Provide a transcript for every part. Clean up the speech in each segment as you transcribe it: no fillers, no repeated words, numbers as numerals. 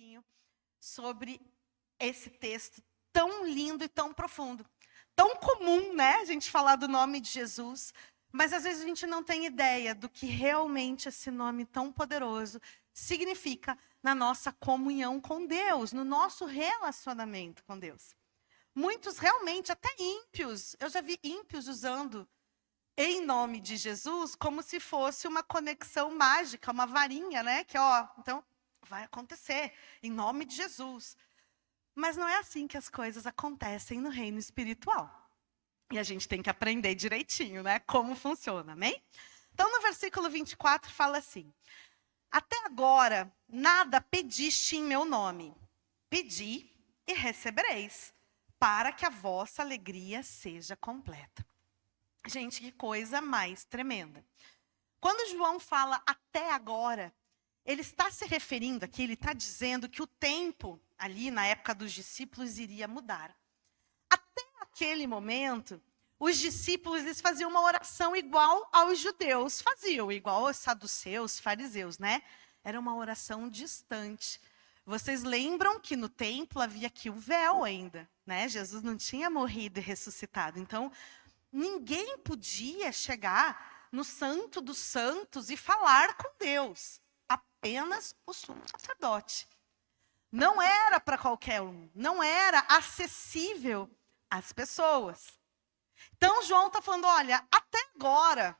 pouquinho sobre esse texto tão lindo e tão profundo. Tão comum, né, a gente falar do nome de Jesus, mas às vezes a gente não tem ideia do que realmente esse nome tão poderoso significa na nossa comunhão com Deus, no nosso relacionamento com Deus. Muitos realmente, até ímpios, eu já vi ímpios usando em nome de Jesus como se fosse uma conexão mágica, uma varinha, né? Que, então vai acontecer em nome de Jesus. Mas não é assim que as coisas acontecem no reino espiritual. E a gente tem que aprender direitinho, né? Como funciona, amém? Então, no versículo 24 fala assim: até agora, nada pediste em meu nome. Pedi e recebereis, para que a vossa alegria seja completa. Gente, que coisa mais tremenda. Quando João fala até agora, ele está se referindo aqui, ele está dizendo que o tempo, ali na época dos discípulos, iria mudar. Até aquele momento, os discípulos eles faziam uma oração igual aos judeus faziam, igual aos saduceus, fariseus, né? Era uma oração distante. Vocês lembram que no templo havia aqui o véu ainda, né? Jesus não tinha morrido e ressuscitado. Então, ninguém podia chegar no Santo dos Santos e falar com Deus. Apenas o sumo sacerdote. Não era para qualquer um. Não era acessível às pessoas. Então, João está falando, olha, até agora,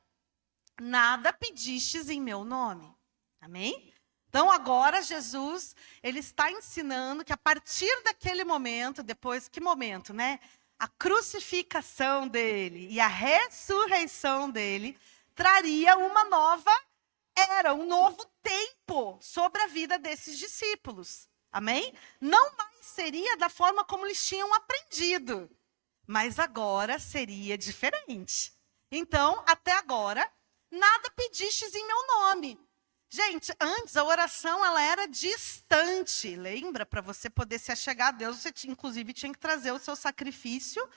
nada pedistes em meu nome. Amém? Então, agora, Jesus, ele está ensinando que a partir daquele momento, depois, que momento, né? A crucificação dele e a ressurreição dele traria uma nova era, um novo tempo sobre a vida desses discípulos. Amém? Não mais seria da forma como eles tinham aprendido, mas agora seria diferente. Então, até agora, nada pedistes em meu nome. Gente, antes a oração ela era distante, lembra? Para você poder se achegar a Deus, você inclusive tinha que trazer o seu sacrifício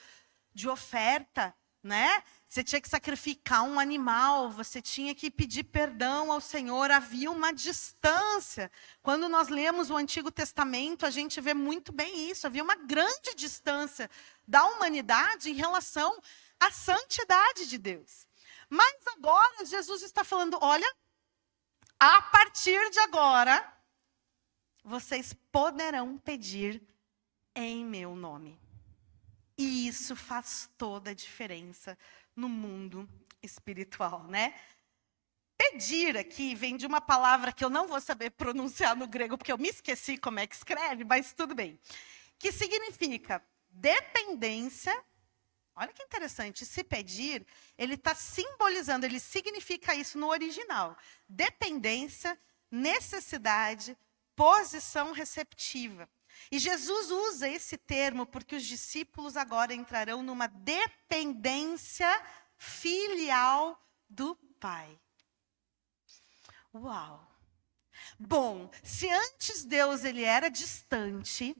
de oferta, né? Você tinha que sacrificar um animal, você tinha que pedir perdão ao Senhor, havia uma distância. Quando nós lemos o Antigo Testamento, a gente vê muito bem isso, havia uma grande distância da humanidade em relação à santidade de Deus. Mas agora Jesus está falando, olha, a partir de agora, vocês poderão pedir em meu nome. E isso faz toda a diferença no mundo espiritual, né? Pedir aqui vem de uma palavra que eu não vou saber pronunciar no grego, porque eu me esqueci como é que escreve, mas tudo bem. Que significa dependência. Olha que interessante, se pedir, ele está simbolizando, ele significa isso no original. Dependência, necessidade, posição receptiva. E Jesus usa esse termo porque os discípulos agora entrarão numa dependência filial do Pai. Uau! Bom, se antes Deus ele era distante,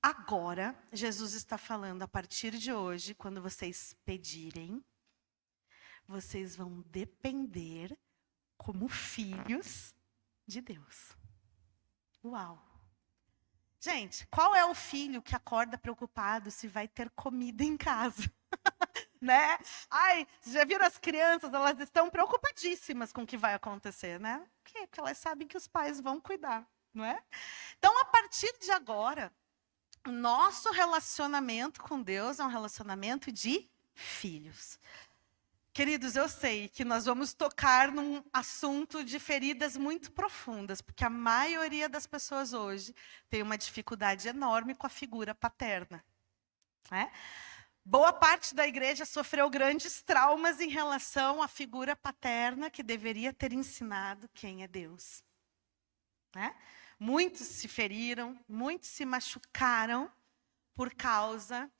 agora, Jesus está falando, a partir de hoje, quando vocês pedirem, vocês vão depender como filhos de Deus. Uau! Gente, qual é o filho que acorda preocupado se vai ter comida em casa? Né? Ai, já viram as crianças, elas estão preocupadíssimas com o que vai acontecer, né? Por quê? Porque elas sabem que os pais vão cuidar, não é? Então, a partir de agora, o nosso relacionamento com Deus é um relacionamento de filhos. Queridos, eu sei que nós vamos tocar num assunto de feridas muito profundas, porque a maioria das pessoas hoje tem uma dificuldade enorme com a figura paterna, né? Boa parte da igreja sofreu grandes traumas em relação à figura paterna que deveria ter ensinado quem é Deus, né? Muitos se feriram, muitos se machucaram por causa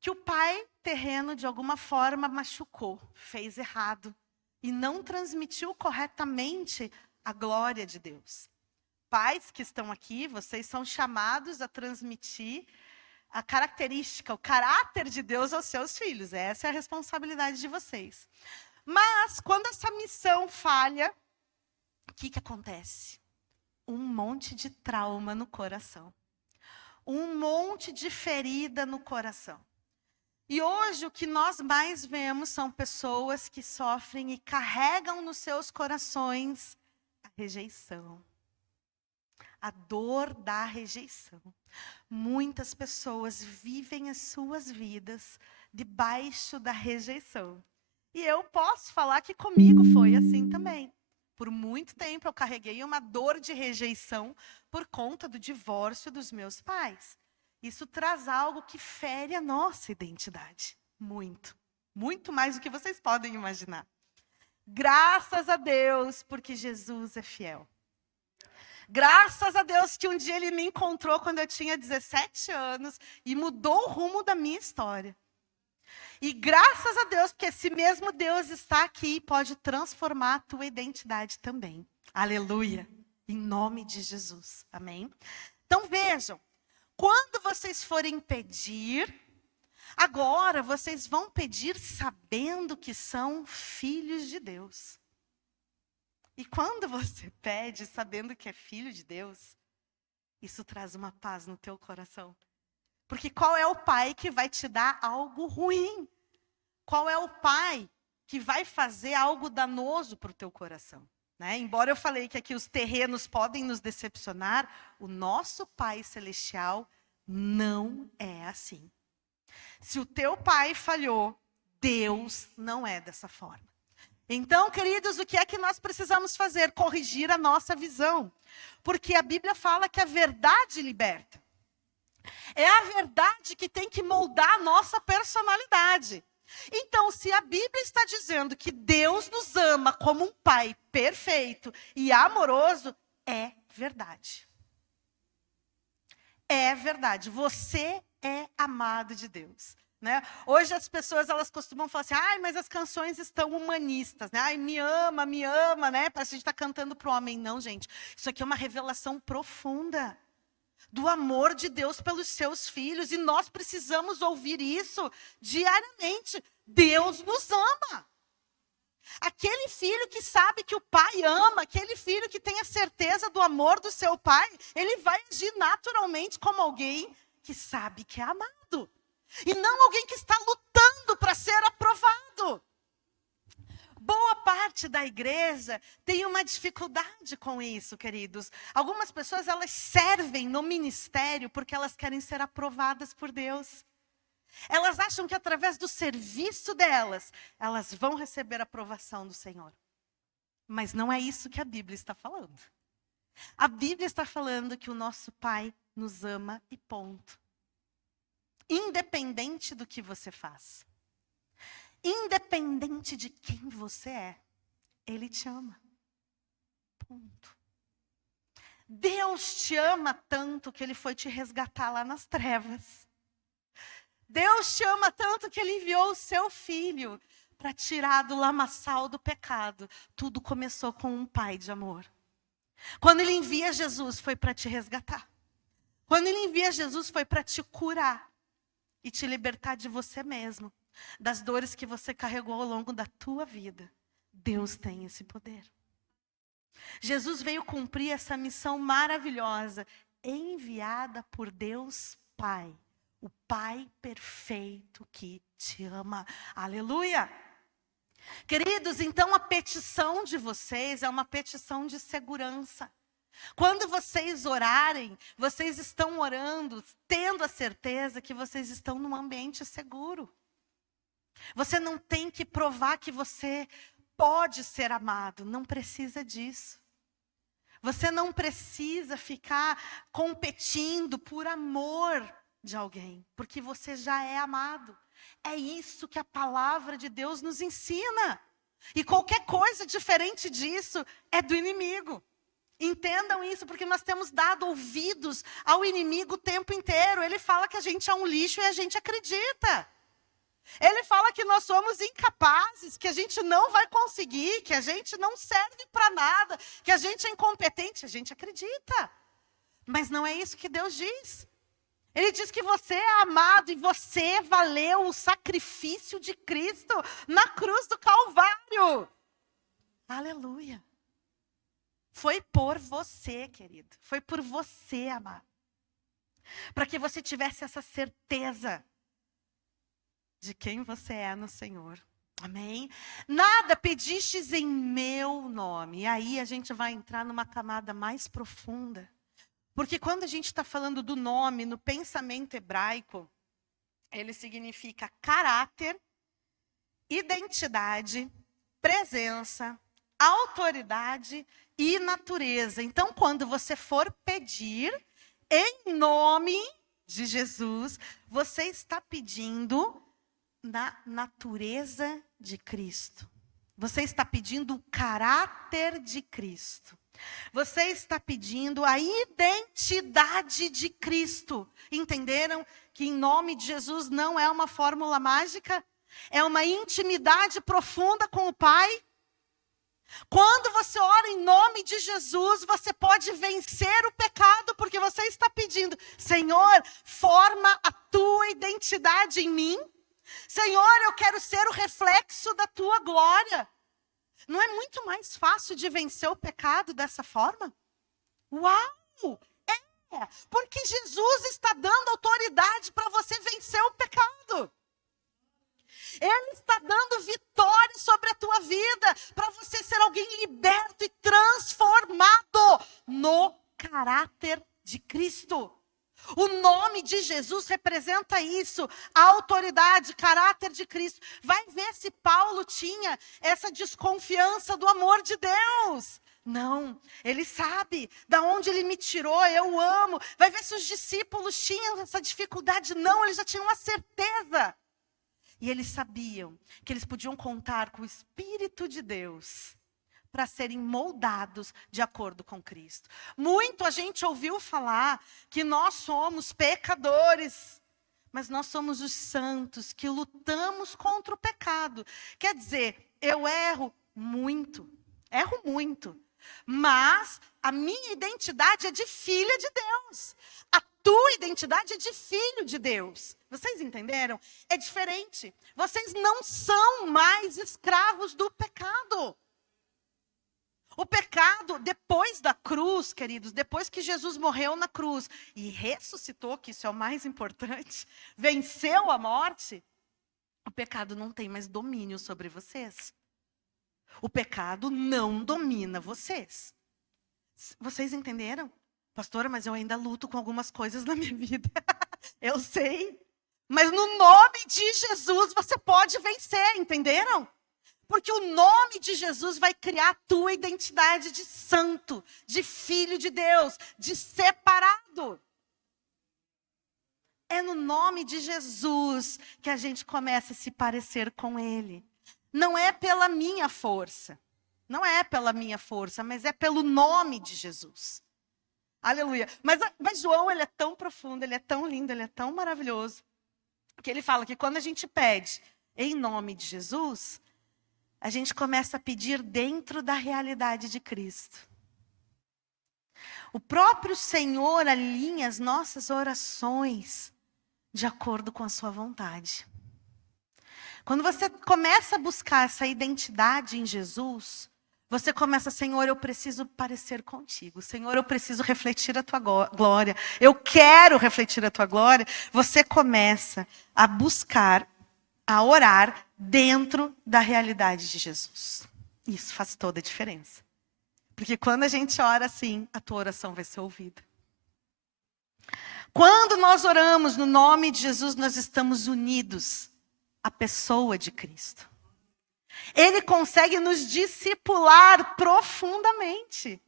que o pai terreno, de alguma forma, machucou, fez errado e não transmitiu corretamente a glória de Deus. Pais que estão aqui, vocês são chamados a transmitir a característica, o caráter de Deus aos seus filhos. Essa é a responsabilidade de vocês. Mas, quando essa missão falha, o que acontece? um monte de trauma no coração. Um monte de ferida no coração. E hoje o que nós mais vemos são pessoas que sofrem e carregam nos seus corações a rejeição. A dor da rejeição. Muitas pessoas vivem as suas vidas debaixo da rejeição. E eu posso falar que comigo foi assim também. Por muito tempo eu carreguei uma dor de rejeição por conta do divórcio dos meus pais. Isso traz algo que fere a nossa identidade. Muito. Muito mais do que vocês podem imaginar. Graças a Deus, porque Jesus é fiel. Graças a Deus que um dia Ele me encontrou quando eu tinha 17 anos e mudou o rumo da minha história. E graças a Deus, porque esse mesmo Deus está aqui e pode transformar a tua identidade também. Aleluia. Em nome de Jesus. Amém? Então vejam, quando vocês forem pedir, agora vocês vão pedir sabendo que são filhos de Deus. E quando você pede sabendo que é filho de Deus, isso traz uma paz no teu coração. Porque qual é o pai que vai te dar algo ruim? Qual é o pai que vai fazer algo danoso para o teu coração? Né? Embora eu falei que aqui os terrenos podem nos decepcionar, o nosso Pai Celestial não é assim. Se o teu pai falhou, Deus não é dessa forma. Então, queridos, o que é que nós precisamos fazer? Corrigir a nossa visão. Porque a Bíblia fala que a verdade liberta. É a verdade que tem que moldar a nossa personalidade. Então, se a Bíblia está dizendo que Deus nos ama como um pai perfeito e amoroso, é verdade. É verdade. Você é amado de Deus. Né? Hoje as pessoas elas costumam falar assim, mas as canções estão humanistas, né? Ai, me ama, né? Parece que a gente está cantando para o homem. Não, gente. Isso aqui é uma revelação profunda do amor de Deus pelos seus filhos. E nós precisamos ouvir isso diariamente. Deus nos ama. Aquele filho que sabe que o pai ama, aquele filho que tem a certeza do amor do seu pai, ele vai agir naturalmente como alguém que sabe que é amado. E não alguém que está lutando para ser aprovado. Boa parte da igreja tem uma dificuldade com isso, queridos. Algumas pessoas, elas servem no ministério porque elas querem ser aprovadas por Deus. Elas acham que através do serviço delas, elas vão receber a aprovação do Senhor. Mas não é isso que a Bíblia está falando. A Bíblia está falando que o nosso Pai nos ama e ponto. Independente do que você faz. Independente de quem você é, Ele te ama. Ponto. Deus te ama tanto que Ele foi te resgatar lá nas trevas. Deus te ama tanto que Ele enviou o seu Filho para tirar do lamaçal do pecado. Tudo começou com um pai de amor. Quando Ele envia Jesus, foi para te resgatar. Quando Ele envia Jesus, foi para te curar e te libertar de você mesmo, das dores que você carregou ao longo da tua vida. Deus tem esse poder. Jesus veio cumprir essa missão maravilhosa, enviada por Deus Pai, o Pai perfeito que te ama. Aleluia! Queridos, então a petição de vocês é uma petição de segurança. Quando vocês orarem, vocês estão orando, tendo a certeza que vocês estão num ambiente seguro. Você não tem que provar que você pode ser amado, não precisa disso. Você não precisa ficar competindo por amor de alguém, porque você já é amado. É isso que a palavra de Deus nos ensina. E qualquer coisa diferente disso é do inimigo. Entendam isso, porque nós temos dado ouvidos ao inimigo o tempo inteiro. Ele fala que a gente é um lixo e a gente acredita. Ele fala que nós somos incapazes, que a gente não vai conseguir, que a gente não serve para nada, que a gente é incompetente. A gente acredita. Mas não é isso que Deus diz. Ele diz que você é amado e você valeu o sacrifício de Cristo na cruz do Calvário. Aleluia. Foi por você, querido. Foi por você, amado. Para que você tivesse essa certeza de quem você é no Senhor. Amém? Nada pedistes em meu nome. E aí a gente vai entrar numa camada mais profunda. Porque quando a gente está falando do nome no pensamento hebraico, ele significa caráter, identidade, presença, autoridade e natureza. Então, quando você for pedir em nome de Jesus, você está pedindo na natureza de Cristo. Você está pedindo o caráter de Cristo. Você está pedindo a identidade de Cristo. Entenderam que em nome de Jesus não é uma fórmula mágica? É uma intimidade profunda com o Pai. Quando você ora em nome de Jesus, você pode vencer o pecado, porque você está pedindo: Senhor, forma a tua identidade em mim. Senhor, eu quero ser o reflexo da tua glória. Não é muito mais fácil de vencer o pecado dessa forma? Uau! É, porque Jesus está dando autoridade para você vencer o pecado. Ele está dando vitória sobre a tua vida, para você ser alguém liberto e transformado no caráter de Cristo. O nome de Jesus representa isso, a autoridade, caráter de Cristo. Vai ver se Paulo tinha essa desconfiança do amor de Deus. Não, ele sabe da onde ele me tirou, eu amo. Vai ver se os discípulos tinham essa dificuldade. Não, eles já tinham uma certeza. E eles sabiam que eles podiam contar com o Espírito de Deus para serem moldados de acordo com Cristo. Muito a gente ouviu falar que nós somos pecadores, mas nós somos os santos que lutamos contra o pecado. Quer dizer, eu erro muito, mas a minha identidade é de filha de Deus. A tua identidade é de filho de Deus. Vocês entenderam? É diferente. Vocês não são mais escravos do pecado. O pecado, depois da cruz, queridos, depois que Jesus morreu na cruz e ressuscitou, que isso é o mais importante, venceu a morte, o pecado não tem mais domínio sobre vocês. O pecado não domina vocês. Vocês entenderam? Pastora, mas eu ainda luto com algumas coisas na minha vida. Eu sei. Mas no nome de Jesus você pode vencer, entenderam? Porque o nome de Jesus vai criar a tua identidade de santo, de filho de Deus, de separado. É no nome de Jesus que a gente começa a se parecer com Ele. Não é pela minha força. Não é pela minha força, mas é pelo nome de Jesus. Aleluia. Mas João, ele é tão profundo, ele é tão lindo, ele é tão maravilhoso, que ele fala que quando a gente pede em nome de Jesus, a gente começa a pedir dentro da realidade de Cristo. O próprio Senhor alinha as nossas orações de acordo com a sua vontade. Quando você começa a buscar essa identidade em Jesus, você começa: Senhor, eu preciso parecer contigo. Senhor, eu preciso refletir a tua glória. Eu quero refletir a tua glória. Você começa a buscar, a orar dentro da realidade de Jesus. Isso faz toda a diferença. Porque quando a gente ora assim, a tua oração vai ser ouvida. Quando nós oramos no nome de Jesus, nós estamos unidos à pessoa de Cristo. Ele consegue nos discipular profundamente.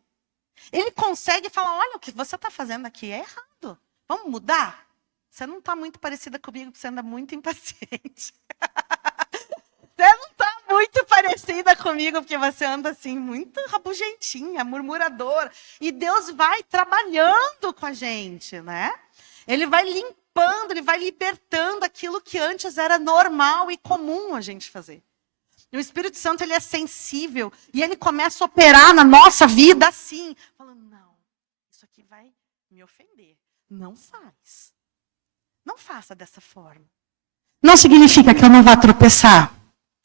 Ele consegue falar: olha, o que você está fazendo aqui é errado. Vamos mudar? Você não está muito parecida comigo, porque você anda muito impaciente. Você não está muito parecida comigo, porque você anda assim, muito rabugentinha, murmuradora. E Deus vai trabalhando com a gente, né? Ele vai limpando, ele vai libertando aquilo que antes era normal e comum a gente fazer. E o Espírito Santo, ele é sensível. E ele começa a operar na nossa vida assim. Falando: não, isso aqui vai me ofender. Não faz. Não faça dessa forma. Não significa que eu não vá tropeçar.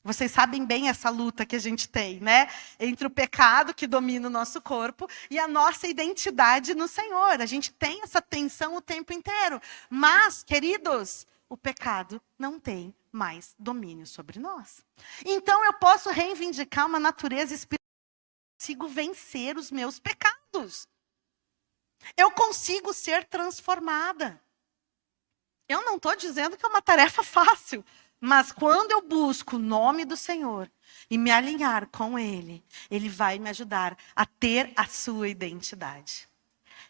Vocês sabem bem essa luta que a gente tem, né? Entre o pecado que domina o nosso corpo e a nossa identidade no Senhor. A gente tem essa tensão o tempo inteiro. Mas, queridos, o pecado não tem mais domínio sobre nós. Então eu posso reivindicar uma natureza espiritual. Eu consigo vencer os meus pecados. Eu consigo ser transformada. Eu não estou dizendo que é uma tarefa fácil. Mas quando eu busco o nome do Senhor e me alinhar com Ele, Ele vai me ajudar a ter a sua identidade.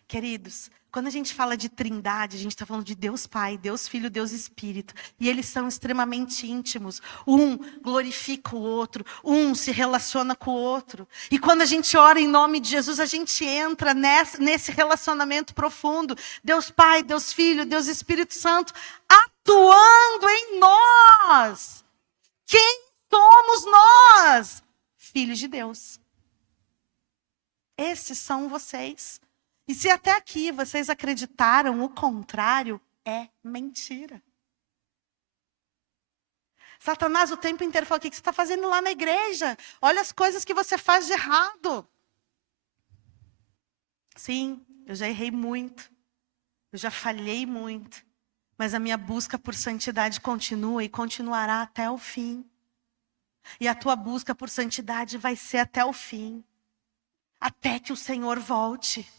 Queridos, quando a gente fala de trindade, a gente está falando de Deus Pai, Deus Filho, Deus Espírito. E eles são extremamente íntimos. Um glorifica o outro, um se relaciona com o outro. E quando a gente ora em nome de Jesus, a gente entra nesse relacionamento profundo. Deus Pai, Deus Filho, Deus Espírito Santo, atuando em nós. Quem somos nós? Filhos de Deus. Esses são vocês. E se até aqui vocês acreditaram o contrário, é mentira. Satanás o tempo inteiro fala: o que você está fazendo lá na igreja? Olha as coisas que você faz de errado. Sim, eu já errei muito. Eu já falhei muito. Mas a minha busca por santidade continua e continuará até o fim. E a tua busca por santidade vai ser até o fim. Até que o Senhor volte.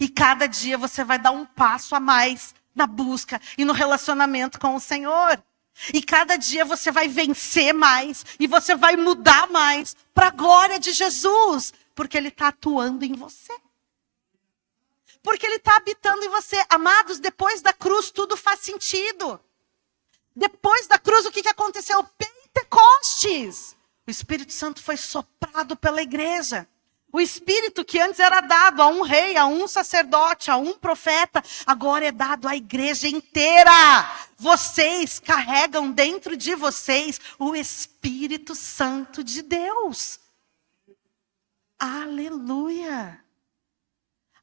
E cada dia você vai dar um passo a mais na busca e no relacionamento com o Senhor. E cada dia você vai vencer mais. E você vai mudar mais para a glória de Jesus. Porque Ele está atuando em você. Porque Ele está habitando em você. Amados, depois da cruz tudo faz sentido. Depois da cruz o que aconteceu? Pentecostes. O Espírito Santo foi soprado pela igreja. O Espírito que antes era dado a um rei, a um sacerdote, a um profeta, agora é dado à igreja inteira. Vocês carregam dentro de vocês o Espírito Santo de Deus. Aleluia!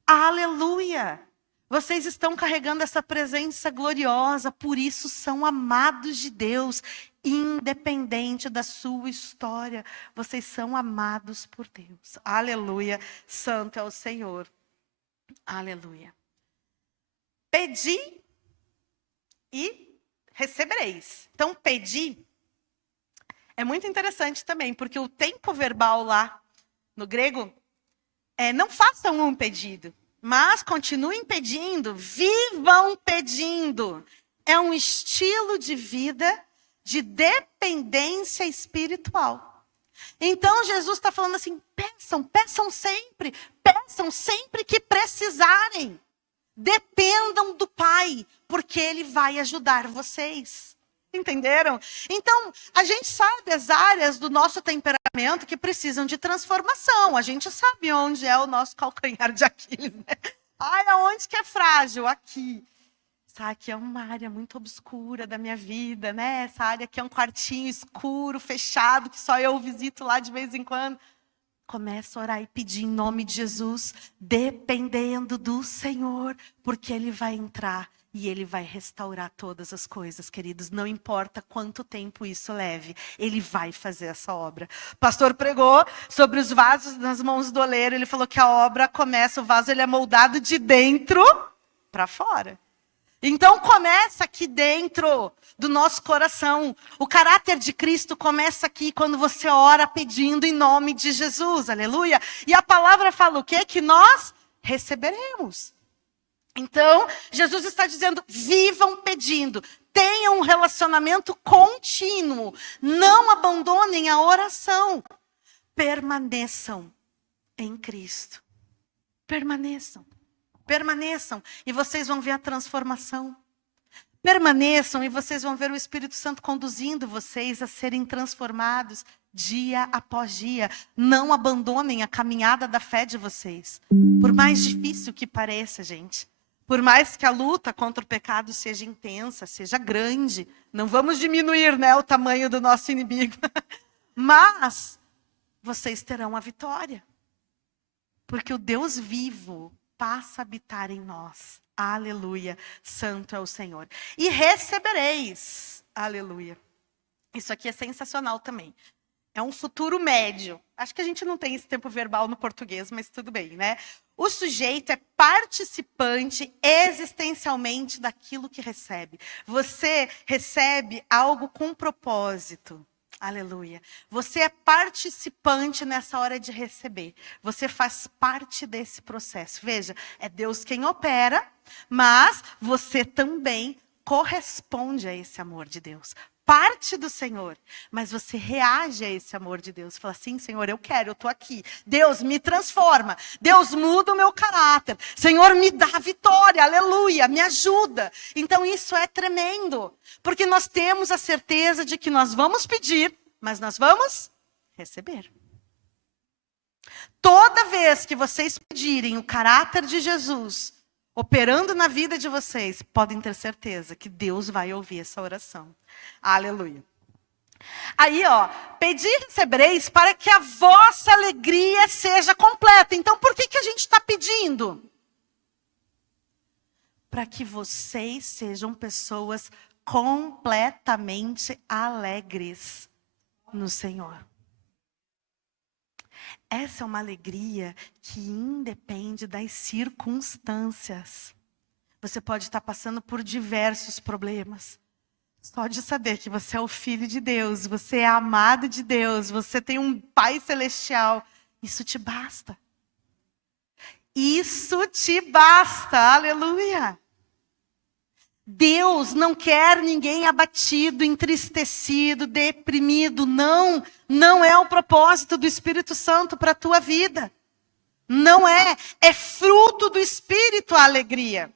Aleluia! Vocês estão carregando essa presença gloriosa, por isso são amados de Deus. Independente da sua história, vocês são amados por Deus. Aleluia. Santo é o Senhor. Aleluia. Pedi e recebereis. Então, pedir é muito interessante também, porque o tempo verbal lá no grego não façam um pedido, mas continuem pedindo, vivam pedindo. É um estilo de vida de dependência espiritual. Então Jesus está falando assim: peçam sempre que precisarem. Dependam do Pai, porque Ele vai ajudar vocês. Entenderam? Então, a gente sabe as áreas do nosso temperamento que precisam de transformação. A gente sabe onde é o nosso calcanhar de Aquiles, né? Ai, aonde que é frágil? Aqui. Essa aqui é uma área muito obscura da minha vida, né? Essa área aqui é um quartinho escuro, fechado, que só eu visito lá de vez em quando. Começa a orar e pedir em nome de Jesus, dependendo do Senhor, porque Ele vai entrar e Ele vai restaurar todas as coisas, queridos. Não importa quanto tempo isso leve, Ele vai fazer essa obra. O pastor pregou sobre os vasos nas mãos do oleiro. Ele falou que a obra começa, o vaso ele é moldado de dentro para fora. Então começa aqui dentro do nosso coração. O caráter de Cristo começa aqui quando você ora pedindo em nome de Jesus. Aleluia. E a palavra fala o quê? Que nós receberemos. Então, Jesus está dizendo: vivam pedindo. Tenham um relacionamento contínuo. Não abandonem a oração. Permaneçam em Cristo. Permaneçam. Permaneçam e vocês vão ver a transformação. Permaneçam e vocês vão ver o Espírito Santo conduzindo vocês a serem transformados dia após dia. Não abandonem a caminhada da fé de vocês. Por mais difícil que pareça, gente. Por mais que a luta contra o pecado seja intensa, seja grande. Não vamos diminuir, né, o tamanho do nosso inimigo. Mas vocês terão a vitória. Porque o Deus vivo passa a habitar em nós. Aleluia. Santo é o Senhor. E recebereis. Aleluia. Isso aqui é sensacional também. É um futuro médio. Acho que a gente não tem esse tempo verbal no português, mas tudo bem, né? O sujeito é participante existencialmente daquilo que recebe. Você recebe algo com propósito. Aleluia. Você é participante nessa hora de receber. Você faz parte desse processo. Veja, é Deus quem opera, mas você também corresponde a esse amor de Deus. Parte do Senhor, mas você reage a esse amor de Deus. Fala assim, Senhor, eu quero, eu estou aqui. Deus, me transforma. Deus, muda o meu caráter. Senhor, me dá vitória, aleluia, me ajuda. Então isso é tremendo, porque nós temos a certeza de que nós vamos pedir, mas nós vamos receber. Toda vez que vocês pedirem o caráter de Jesus operando na vida de vocês, podem ter certeza que Deus vai ouvir essa oração. Aleluia. Aí, ó, pedi e recebereis para que a vossa alegria seja completa. Então, por que a gente está pedindo? Para que vocês sejam pessoas completamente alegres no Senhor. Essa é uma alegria que independe das circunstâncias. Você pode estar passando por diversos problemas. Só de saber que você é o filho de Deus, você é amado de Deus, você tem um Pai celestial, isso te basta. Isso te basta, aleluia. Deus não quer ninguém abatido, entristecido, deprimido. Não, não é o propósito do Espírito Santo para a tua vida. Não é, é fruto do Espírito a alegria.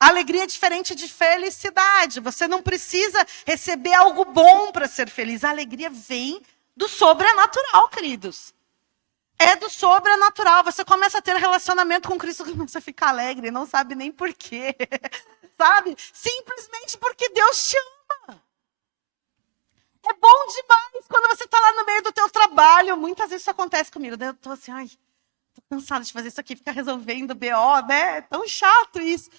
A alegria é diferente de felicidade. Você não precisa receber algo bom para ser feliz. A alegria vem do sobrenatural, queridos. É do sobrenatural. Você começa a ter relacionamento com Cristo, começa a ficar alegre, não sabe nem por quê. Sabe? Simplesmente porque Deus te ama. É bom demais quando você está lá no meio do teu trabalho. Muitas vezes isso acontece comigo. Eu estou assim, ai, tô cansada de fazer isso aqui, ficar resolvendo BO, né? É tão chato isso.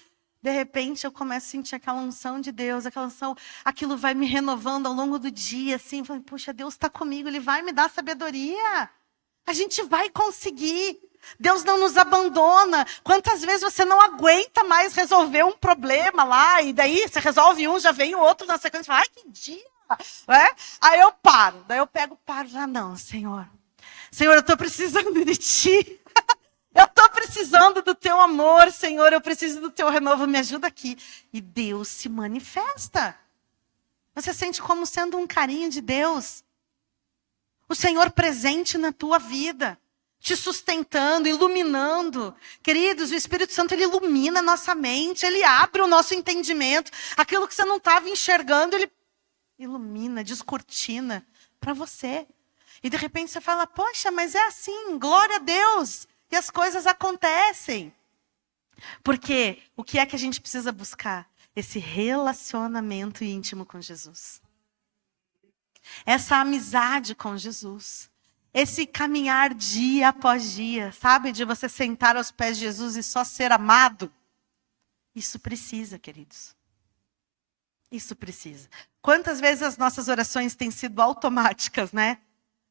De repente eu começo a sentir aquela unção de Deus, aquela unção, aquilo vai me renovando ao longo do dia, assim, falando, puxa, Deus está comigo, Ele vai me dar sabedoria. A gente vai conseguir. Deus não nos abandona. Quantas vezes você não aguenta mais resolver um problema lá, e daí você resolve um, já vem o outro na sequência, e fala, ai, que dia. É? Aí eu paro, daí eu paro, já não, Senhor. Senhor, eu estou precisando de Ti. Eu estou precisando do Teu amor, Senhor, eu preciso do Teu renovo, me ajuda aqui. E Deus se manifesta. Você sente como sendo um carinho de Deus. O Senhor presente na tua vida, te sustentando, iluminando. Queridos, o Espírito Santo, Ele ilumina a nossa mente, Ele abre o nosso entendimento. Aquilo que você não estava enxergando, Ele ilumina, descortina para você. E de repente você fala, poxa, mas é assim, glória a Deus. E as coisas acontecem. Porque o que é que a gente precisa buscar? Esse relacionamento íntimo com Jesus. Essa amizade com Jesus. Esse caminhar dia após dia, sabe? De você sentar aos pés de Jesus e só ser amado. Isso precisa, queridos. Isso precisa. Quantas vezes as nossas orações têm sido automáticas, né?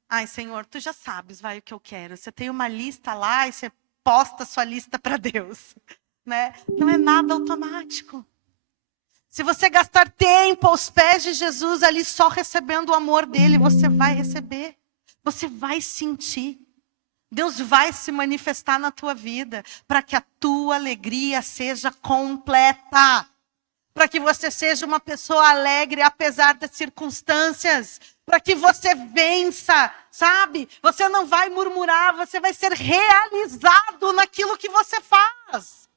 Ai, Senhor, Tu já sabes, vai, o que eu quero. Você tem uma lista lá e você posta a sua lista para Deus. Né? Não é nada automático. Se você gastar tempo aos pés de Jesus ali só recebendo o amor dele, você vai receber. Você vai sentir. Deus vai se manifestar na tua vida para que a tua alegria seja completa. Para que você seja uma pessoa alegre apesar das circunstâncias. Para que você vença, sabe? Você não vai murmurar, você vai ser realizado naquilo que você faz.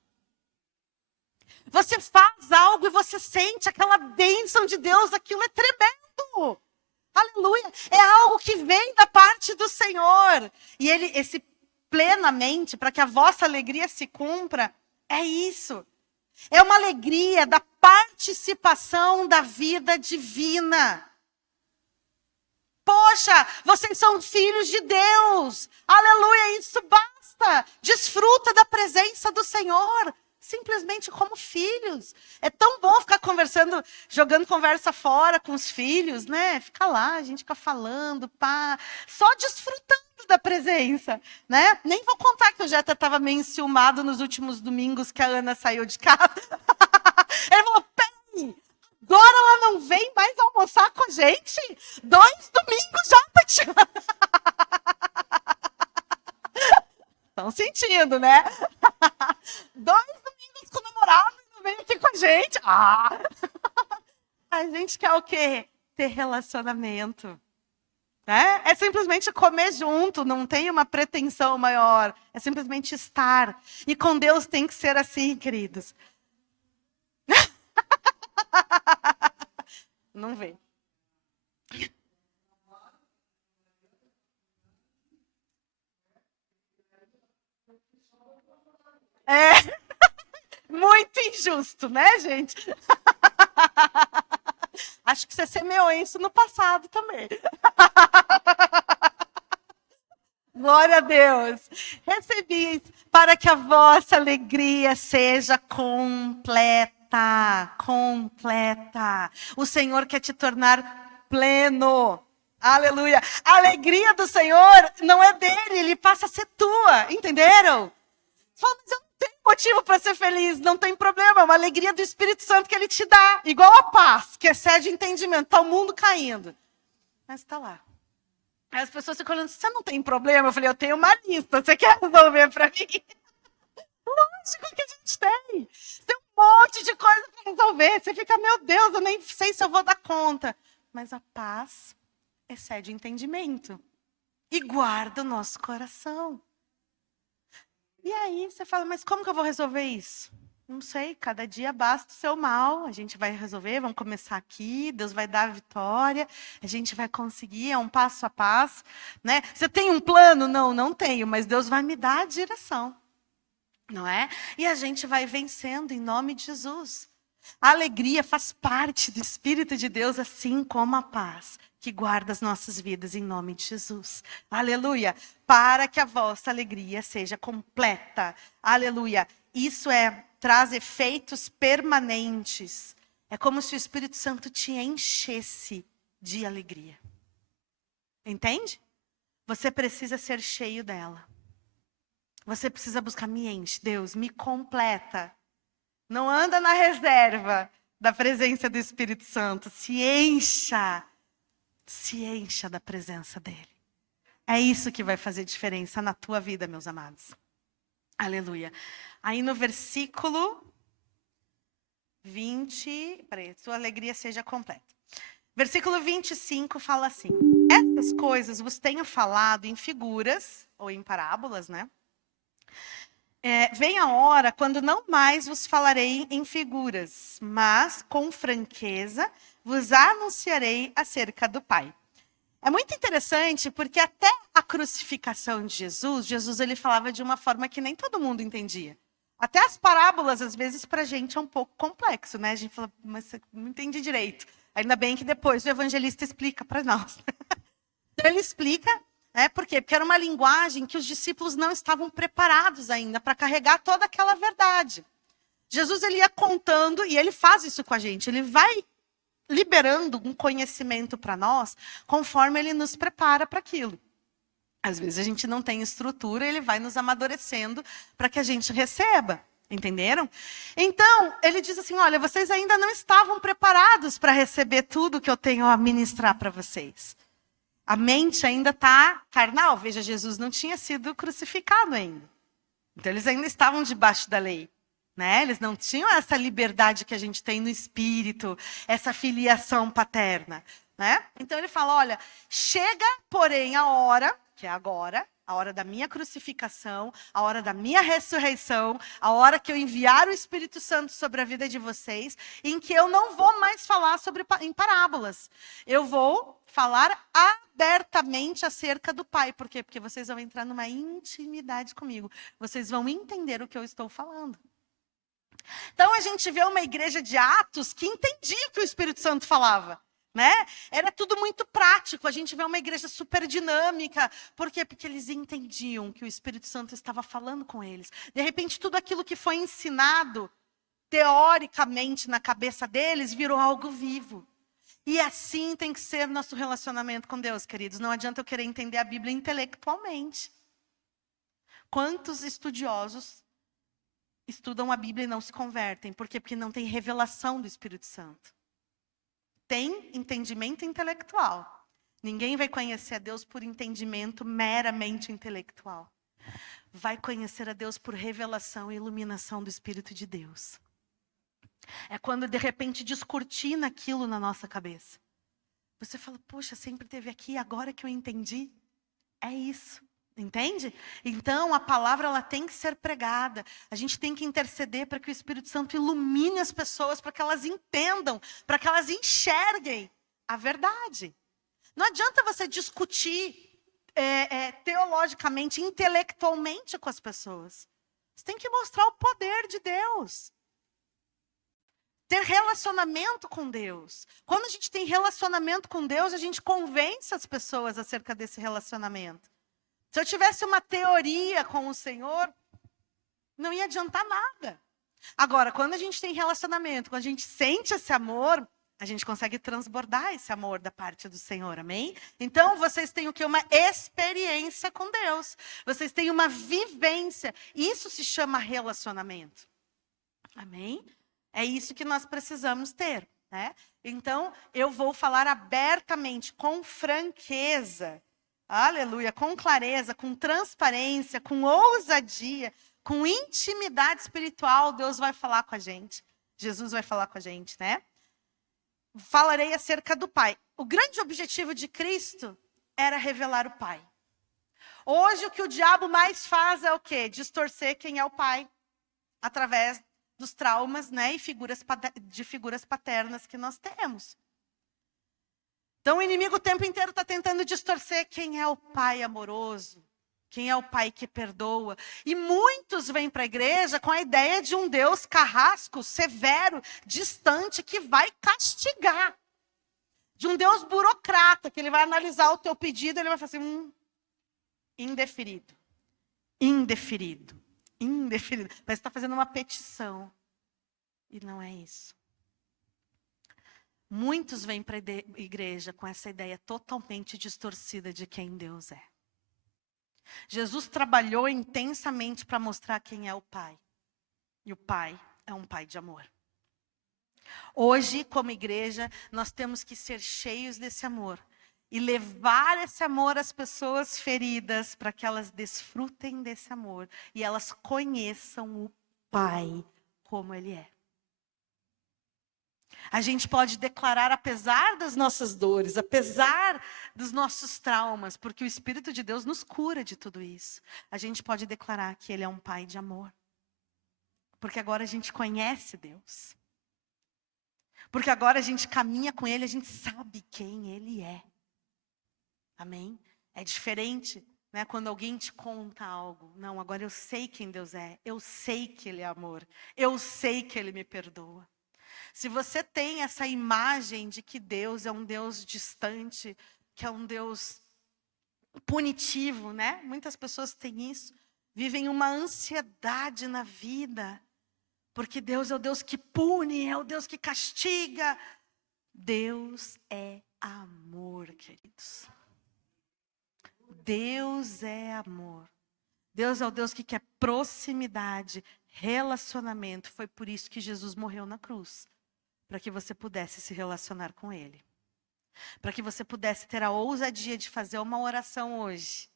Você faz algo e você sente aquela bênção de Deus, aquilo é tremendo. Aleluia. É algo que vem da parte do Senhor. E esse plenamente, para que a vossa alegria se cumpra, é isso. É uma alegria da participação da vida divina. Poxa, vocês são filhos de Deus. Aleluia, isso basta. Desfruta da presença do Senhor. simplesmente como filhos. É tão bom ficar conversando, jogando conversa fora com os filhos, né? Fica lá, a gente fica falando, pá, só desfrutando da presença, né? Nem vou contar que o Jetta estava meio enciumado nos últimos domingos que a Ana saiu de casa. Ele falou, peraí, agora ela não vem mais almoçar com a gente? 2 domingos já, Tatiana. Estão sentindo, né? 2 domingos com o namorado e não vem aqui com a gente. A gente quer o quê? Ter relacionamento. Né? É simplesmente comer junto, não tem uma pretensão maior. É simplesmente estar. E com Deus tem que ser assim, queridos. Não vê. É muito injusto, né, gente? Acho que você semeou isso no passado também. Glória a Deus. Recebi para que a vossa alegria seja completa. Completa. O Senhor quer te tornar pleno. Aleluia. A alegria do Senhor não é dele, ele passa a ser tua. Entenderam? Você fala, mas eu não tenho motivo para ser feliz. Não tem problema, é uma alegria do Espírito Santo que ele te dá. Igual a paz, que excede entendimento. Está o mundo caindo. Mas está lá. Aí as pessoas ficam olhando, você não tem problema? Eu falei, eu tenho uma lista, você quer resolver para mim? Lógico que a gente tem. Tem um monte de coisa para resolver. Você fica, meu Deus, eu nem sei se eu vou dar conta. Mas a paz excede o entendimento e guarda o nosso coração. E aí você fala, mas como que eu vou resolver isso? Não sei, cada dia basta o seu mal, a gente vai resolver, vamos começar aqui, Deus vai dar a vitória, a gente vai conseguir, é um passo a passo, né? Você tem um plano? Não, não tenho, mas Deus vai me dar a direção, não é? E a gente vai vencendo em nome de Jesus. A alegria faz parte do Espírito de Deus, assim como a paz, que guarda as nossas vidas em nome de Jesus. Aleluia. Para que a vossa alegria seja completa. Aleluia. Isso traz efeitos permanentes. É como se o Espírito Santo te enchesse de alegria. Entende? Você precisa ser cheio dela. Você precisa buscar, me enche, Deus, me completa. Não anda na reserva da presença do Espírito Santo. Se encha da presença dele. É isso que vai fazer diferença na tua vida, meus amados. Aleluia. Aí no versículo 20, sua alegria seja completa. Versículo 25 fala assim: essas coisas vos tenho falado em figuras, ou em parábolas, né? Vem a hora quando não mais vos falarei em figuras, mas com franqueza vos anunciarei acerca do Pai. É muito interessante porque até a crucificação de Jesus, ele falava de uma forma que nem todo mundo entendia. Até as parábolas, às vezes, para a gente é um pouco complexo, né? A gente fala, mas você não entendi direito. Ainda bem que depois o evangelista explica para nós. Então ele explica, por quê? Porque era uma linguagem que os discípulos não estavam preparados ainda para carregar toda aquela verdade. Jesus, ele ia contando, e ele faz isso com a gente, ele vai liberando um conhecimento para nós, conforme ele nos prepara para aquilo. Às vezes a gente não tem estrutura, ele vai nos amadurecendo para que a gente receba. Entenderam? Então, ele diz assim, olha, vocês ainda não estavam preparados para receber tudo que eu tenho a ministrar para vocês. A mente ainda está carnal. Veja, Jesus não tinha sido crucificado ainda. Então, eles ainda estavam debaixo da lei. Né? Eles não tinham essa liberdade que a gente tem no espírito, essa filiação paterna. Né? Então, ele fala, olha, chega, porém, a hora, que é agora, a hora da minha crucificação, a hora da minha ressurreição, a hora que eu enviar o Espírito Santo sobre a vida de vocês, em que eu não vou mais falar em parábolas. Eu vou falar abertamente acerca do Pai. Por quê? Porque vocês vão entrar numa intimidade comigo. Vocês vão entender o que eu estou falando. Então, a gente vê uma igreja de Atos que entendia o que o Espírito Santo falava. né? Era tudo muito prático. A gente vê uma igreja super dinâmica. Por quê? Porque eles entendiam que o Espírito Santo estava falando com eles. De repente, tudo aquilo que foi ensinado teoricamente na cabeça deles virou algo vivo. E assim tem que ser nosso relacionamento com Deus, queridos. Não adianta eu querer entender a Bíblia intelectualmente. Quantos estudiosos estudam a Bíblia e não se convertem? Por quê? Porque não tem revelação do Espírito Santo. Tem entendimento intelectual. Ninguém vai conhecer a Deus por entendimento meramente intelectual. Vai conhecer a Deus por revelação e iluminação do Espírito de Deus. É quando de repente descortina aquilo na nossa cabeça. Você fala, poxa, sempre esteve aqui, agora que eu entendi. É isso. Entende? Então, a palavra ela tem que ser pregada. A gente tem que interceder para que o Espírito Santo ilumine as pessoas, para que elas entendam, para que elas enxerguem a verdade. Não adianta você discutir teologicamente, intelectualmente com as pessoas. Você tem que mostrar o poder de Deus. Ter relacionamento com Deus. Quando a gente tem relacionamento com Deus, a gente convence as pessoas acerca desse relacionamento. Se eu tivesse uma teoria com o Senhor, não ia adiantar nada. Agora, quando a gente tem relacionamento, quando a gente sente esse amor, a gente consegue transbordar esse amor da parte do Senhor, amém? Então, vocês têm o quê? Uma experiência com Deus. Vocês têm uma vivência. Isso se chama relacionamento. Amém? É isso que nós precisamos ter, né? Então, eu vou falar abertamente, com franqueza, aleluia, com clareza, com transparência, com ousadia, com intimidade espiritual, Deus vai falar com a gente. Jesus vai falar com a gente, né? Falarei acerca do Pai. O grande objetivo de Cristo era revelar o Pai. Hoje, o que o diabo mais faz é o quê? Distorcer quem é o Pai, através dos traumas, né, e figuras paternas que nós temos. Então, o inimigo o tempo inteiro está tentando distorcer quem é o pai amoroso, quem é o pai que perdoa. E muitos vêm para a igreja com a ideia de um Deus carrasco, severo, distante, que vai castigar. De um Deus burocrata, que ele vai analisar o teu pedido e ele vai falar assim, indeferido, indeferido, indeferido. Mas está fazendo uma petição. E não é isso. Muitos vêm para a igreja com essa ideia totalmente distorcida de quem Deus é. Jesus trabalhou intensamente para mostrar quem é o Pai. E o Pai é um Pai de amor. Hoje, como igreja, nós temos que ser cheios desse amor. E levar esse amor às pessoas feridas para que elas desfrutem desse amor. E elas conheçam o Pai como Ele é. A gente pode declarar, apesar das nossas dores, apesar dos nossos traumas, porque o Espírito de Deus nos cura de tudo isso. A gente pode declarar que Ele é um Pai de amor. Porque agora a gente conhece Deus. Porque agora a gente caminha com Ele, a gente sabe quem Ele é. Amém? É diferente, né, quando alguém te conta algo. Não, agora eu sei quem Deus é. Eu sei que Ele é amor. Eu sei que Ele me perdoa. Se você tem essa imagem de que Deus é um Deus distante, que é um Deus punitivo, né? Muitas pessoas têm isso, vivem uma ansiedade na vida, porque Deus é o Deus que pune, é o Deus que castiga. Deus é amor, queridos. Deus é amor. Deus é o Deus que quer proximidade, relacionamento. Foi por isso que Jesus morreu na cruz. Para que você pudesse se relacionar com Ele. Para que você pudesse ter a ousadia de fazer uma oração hoje.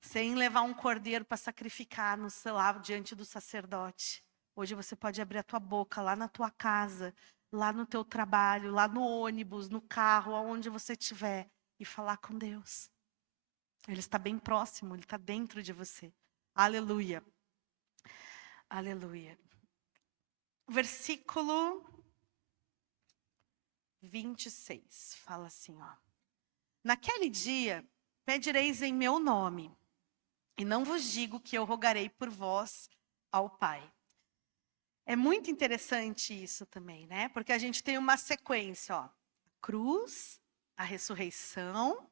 Sem levar um cordeiro para sacrificar no sei lá, diante do sacerdote. Hoje você pode abrir a tua boca lá na tua casa, lá no teu trabalho, lá no ônibus, no carro, aonde você estiver. E falar com Deus. Ele está bem próximo, Ele está dentro de você. Aleluia. Aleluia. Versículo 26, fala assim, ó. Naquele dia, pedireis em meu nome, e não vos digo que eu rogarei por vós ao Pai. É muito interessante isso também, né? Porque a gente tem uma sequência, ó. cruz, a ressurreição,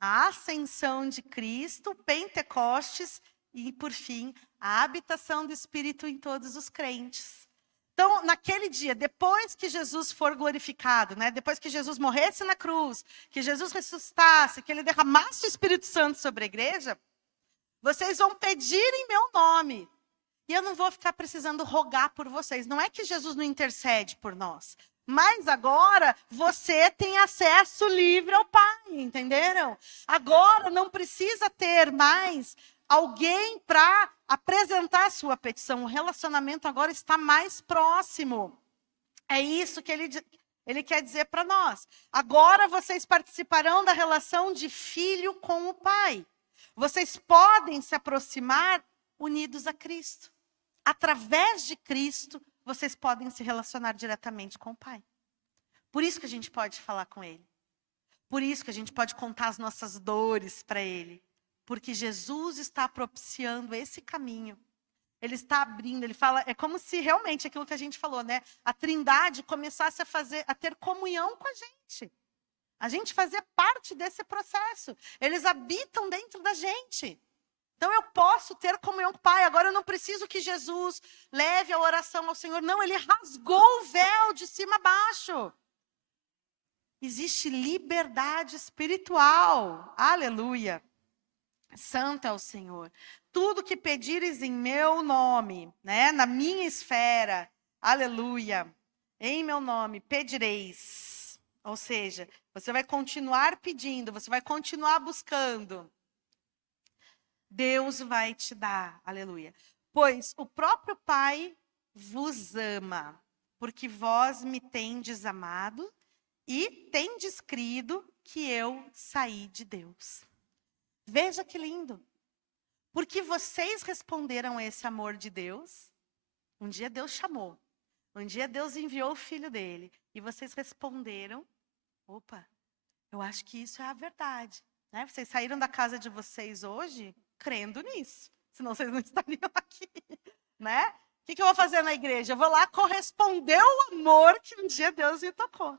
a ascensão de Cristo, Pentecostes e, por fim, a habitação do Espírito em todos os crentes. Então, naquele dia, depois que Jesus for glorificado, né, depois que Jesus morresse na cruz, que Jesus ressuscitasse, que ele derramasse o Espírito Santo sobre a igreja, vocês vão pedir em meu nome. E eu não vou ficar precisando rogar por vocês. Não é que Jesus não intercede por nós. Mas agora você tem acesso livre ao Pai, entenderam? Agora não precisa ter mais alguém para apresentar a sua petição. O relacionamento agora está mais próximo. É isso que ele quer dizer para nós. Agora vocês participarão da relação de filho com o Pai. Vocês podem se aproximar unidos a Cristo. Através de Cristo, vocês podem se relacionar diretamente com o Pai. Por isso que a gente pode falar com Ele. Por isso que a gente pode contar as nossas dores para Ele. Porque Jesus está propiciando esse caminho. Ele está abrindo, ele fala, é como se realmente aquilo que a gente falou, né? A Trindade começasse a ter comunhão com a gente. A gente fazer parte desse processo. Eles habitam dentro da gente. Então eu posso ter comunhão com o Pai. Agora eu não preciso que Jesus leve a oração ao Senhor. Não, ele rasgou o véu de cima a baixo. Existe liberdade espiritual. Aleluia. Santo é o Senhor. Tudo que pedires em meu nome, né, na minha esfera, aleluia, em meu nome pedireis. Ou seja, você vai continuar pedindo, você vai continuar buscando. Deus vai te dar, aleluia. Pois o próprio Pai vos ama, porque vós me tendes amado e tendes crido que eu saí de Deus. Veja que lindo. Porque vocês responderam a esse amor de Deus. Um dia Deus chamou. Um dia Deus enviou o Filho dele. E vocês responderam. Opa, eu acho que isso é a verdade. Né? Vocês saíram da casa de vocês hoje crendo nisso. Senão vocês não estariam aqui. Né? O que eu vou fazer na igreja? Eu vou lá corresponder ao amor que um dia Deus me tocou.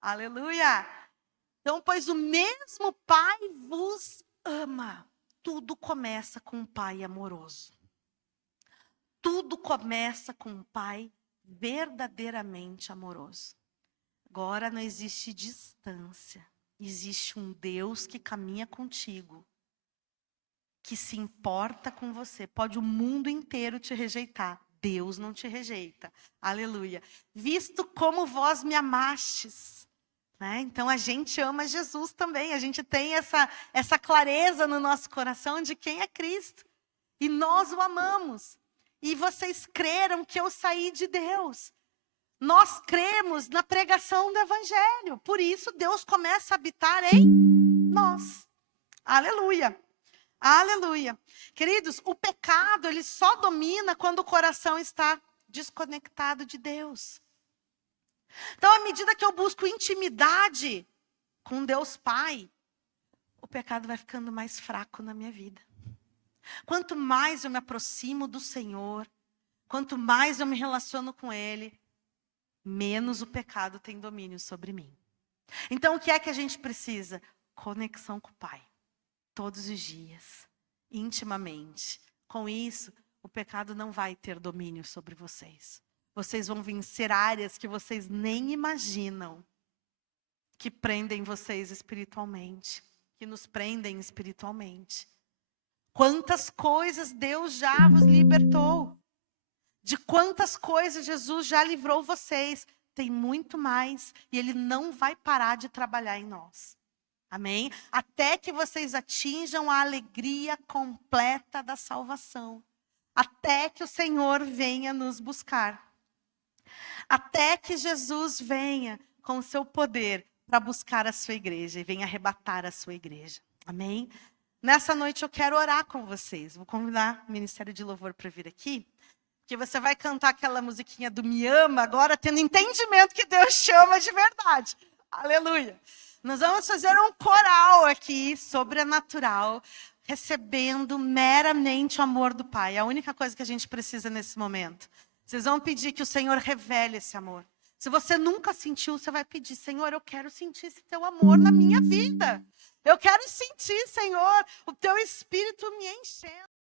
Aleluia. Então, pois o mesmo Pai vos ama. Tudo começa com um Pai amoroso. Tudo começa com um Pai verdadeiramente amoroso. Agora não existe distância. Existe um Deus que caminha contigo. Que se importa com você. Pode o mundo inteiro te rejeitar. Deus não te rejeita. Aleluia. Visto como vós me amastes. Né? Então a gente ama Jesus também, a gente tem essa clareza no nosso coração de quem é Cristo. E nós o amamos. E vocês creram que eu saí de Deus. Nós cremos na pregação do Evangelho. Por isso Deus começa a habitar em nós. Aleluia. Aleluia. Queridos, o pecado ele só domina quando o coração está desconectado de Deus. Então, à medida que eu busco intimidade com Deus Pai, o pecado vai ficando mais fraco na minha vida. Quanto mais eu me aproximo do Senhor, quanto mais eu me relaciono com Ele, menos o pecado tem domínio sobre mim. Então, o que é que a gente precisa? Conexão com o Pai. Todos os dias, intimamente. Com isso, o pecado não vai ter domínio sobre vocês. Vocês vão vencer áreas que vocês nem imaginam, que prendem vocês espiritualmente, que nos prendem espiritualmente. Quantas coisas Deus já vos libertou. De quantas coisas Jesus já livrou vocês. Tem muito mais e Ele não vai parar de trabalhar em nós. Amém? Até que vocês atinjam a alegria completa da salvação. Até que o Senhor venha nos buscar. Até que Jesus venha com o seu poder para buscar a sua igreja e venha arrebatar a sua igreja. Amém? Nessa noite eu quero orar com vocês. Vou convidar o Ministério de Louvor para vir aqui. Porque você vai cantar aquela musiquinha do Me Ama agora, tendo entendimento que Deus chama de verdade. Aleluia. Nós vamos fazer um coral aqui, sobrenatural, recebendo meramente o amor do Pai. É a única coisa que a gente precisa nesse momento. Vocês vão pedir que o Senhor revele esse amor. Se você nunca sentiu, você vai pedir: Senhor, eu quero sentir esse teu amor na minha vida. Eu quero sentir, Senhor, o teu Espírito me enchendo.